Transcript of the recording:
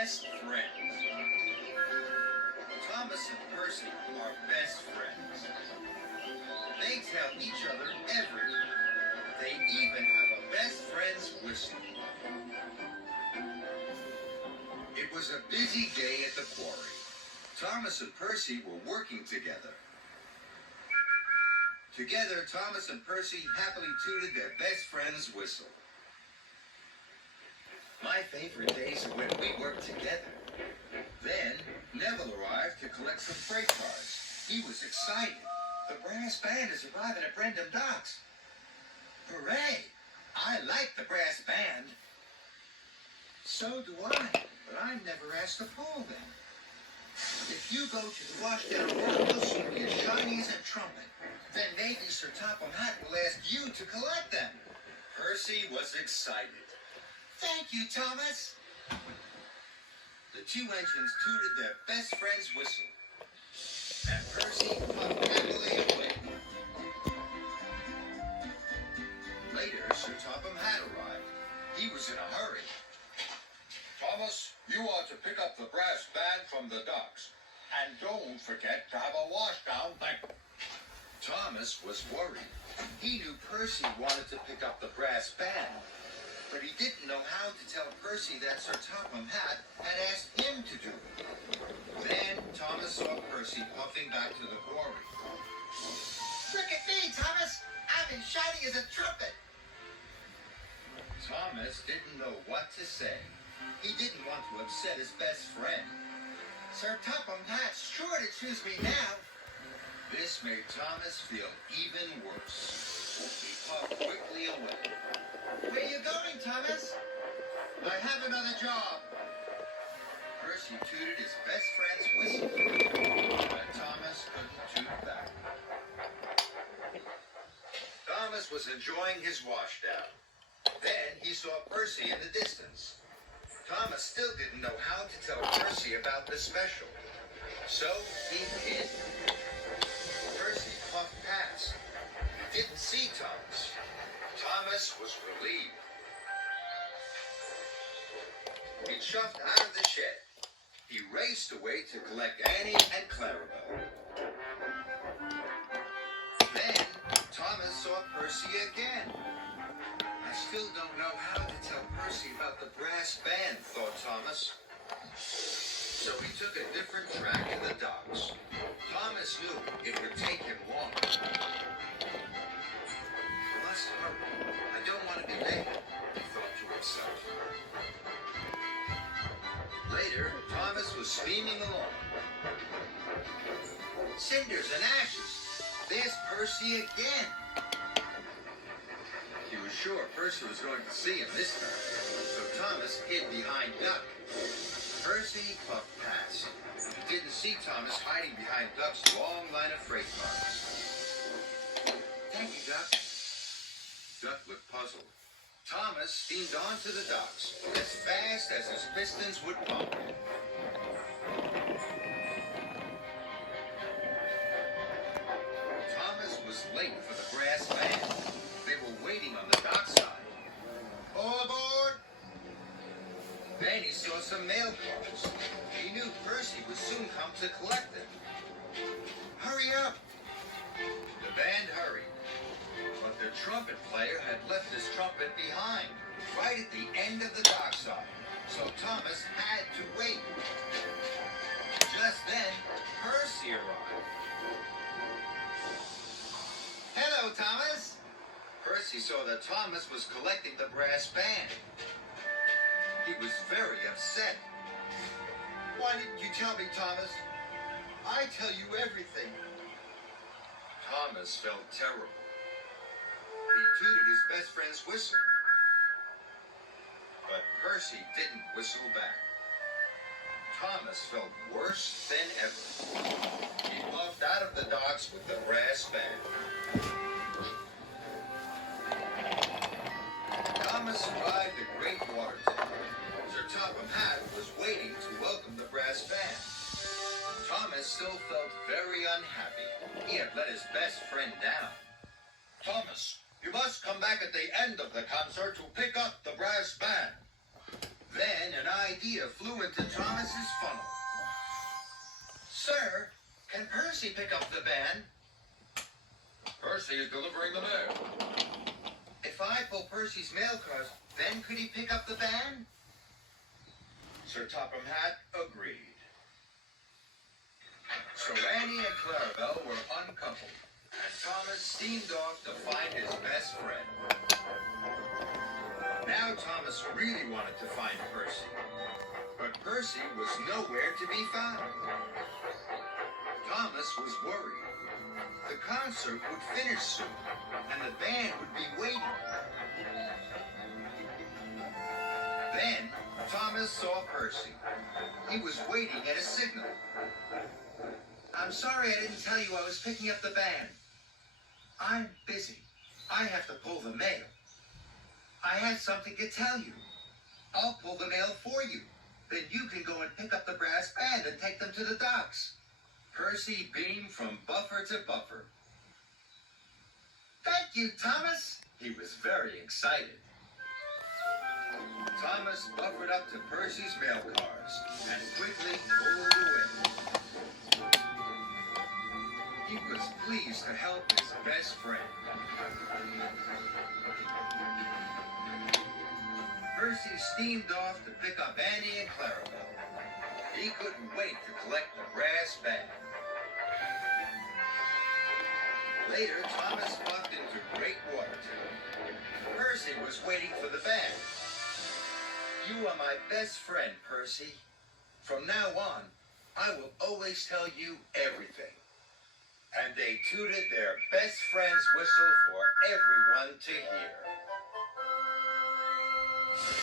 Best friends. Thomas and Percy are best friends. They tell each other everything. They even have a best friend's whistle. It was a busy day at the quarry. Thomas and Percy were working together. Together, Thomas and Percy happily tooted their best friend's whistle. My favorite days are when we work together. Then, Neville arrived to collect some freight cars. He was excited. The brass band is arriving at Brendam Docks. Hooray! I like the brass band. So do I, but I'm never asked to pull them. If you go to the washdown road, you'll soon be as shiny as a trumpet. Then maybe Sir Topham Hatt will ask you to collect them. Percy was excited. Thank you, Thomas. The two engines tooted their best friend's whistle. And Percy puffed happily away. Later, Sir Topham Hatt arrived. He was in a hurry. Thomas, you are to pick up the brass band from the docks. And don't forget to have a washdown thing. Thomas was worried. He knew Percy wanted to pick up the brass band, but he didn't know how to tell Percy that Sir Topham Hatt had asked him to do it. Then Thomas saw Percy puffing back to the quarry. Look at me, Thomas! I'm as shiny as a trumpet! Thomas didn't know what to say. He didn't want to upset his best friend. Sir Topham Hatt's sure to choose me now. This made Thomas feel even worse. He puffed quickly away. Where are you going, Thomas? I have another job. Percy tooted his best friend's whistle, but Thomas couldn't toot back. Thomas was enjoying his washdown. Then he saw Percy in the distance. Thomas still didn't know how to tell Percy about the special, so he hid. Percy puffed past. He didn't see Thomas. Thomas was relieved. He shoved out of the shed. He raced away to collect Annie and Clarabelle. Then Thomas saw Percy again. I still don't know how to tell Percy about the brass band, thought Thomas. So he took a different track in the docks. Thomas knew it would take him long. I must hurry. I don't want to be late, he thought to himself. Later, Thomas was steaming along. Cinders and ashes. There's Percy again. He was sure Percy was going to see him this time, so Thomas hid behind Duck. Percy puffed past. He didn't see Thomas hiding behind Duck's long line of freight cars. Thank you, Duck. Duck looked puzzled. Thomas steamed on to the docks as fast as his pistons would pump. Thomas was late for the brass band. They were waiting on the dockside. All aboard! Then he saw some mail cars. He knew Percy would soon come to collect them. Hurry up! The band hurried. But their trumpet player had left his trumpet behind, right at the end of the dockside. So Thomas had to wait. Just then, Percy arrived. Hello, Thomas! Percy saw that Thomas was collecting the brass band. He was very upset. Why didn't you tell me, Thomas? I tell you everything. Thomas felt terrible. He tooted his best friend's whistle. But Percy didn't whistle back. Thomas felt worse than ever. He puffed out of the docks with the brass band. Thomas arrived at Great Water Tower. Sir Topham Hatt was waiting to welcome the brass band. Thomas still felt very unhappy. He had let his best friend down. Thomas, you must come back at the end of the concert to pick up the brass band. Then an idea idea flew into Thomas's funnel. Sir, can Percy pick up the band? Percy is delivering the mail. If I pull Percy's mail cars, then could he pick up the band? Sir Topham Hatt agreed. So Annie and Clarabelle were uncoupled, and Thomas steamed off to find his best friend. Now Thomas really wanted to find Percy, but Percy was nowhere to be found. Thomas was worried. The concert would finish soon, and the band would be waiting. Then Thomas saw Percy. He was waiting at a signal. I'm sorry I didn't tell you I was picking up the band. I'm busy. I have to pull the mail. I had something to tell you. I'll pull the mail for you. Then you can go and pick up the brass band and take them to the docks. Percy beamed from buffer to buffer. Thank you, Thomas. He was very excited. Thomas buffered up to Percy's mail cars and quickly pulled away. He was pleased to help his best friend. Percy steamed off to pick up Annie and Clarabelle. He couldn't wait to collect the brass band. Later, Thomas bumped into Great Watertown. Percy was waiting for the band. You are my best friend, Percy. From now on, I will always tell you everything. And they tooted their best friend's whistle for everyone to hear.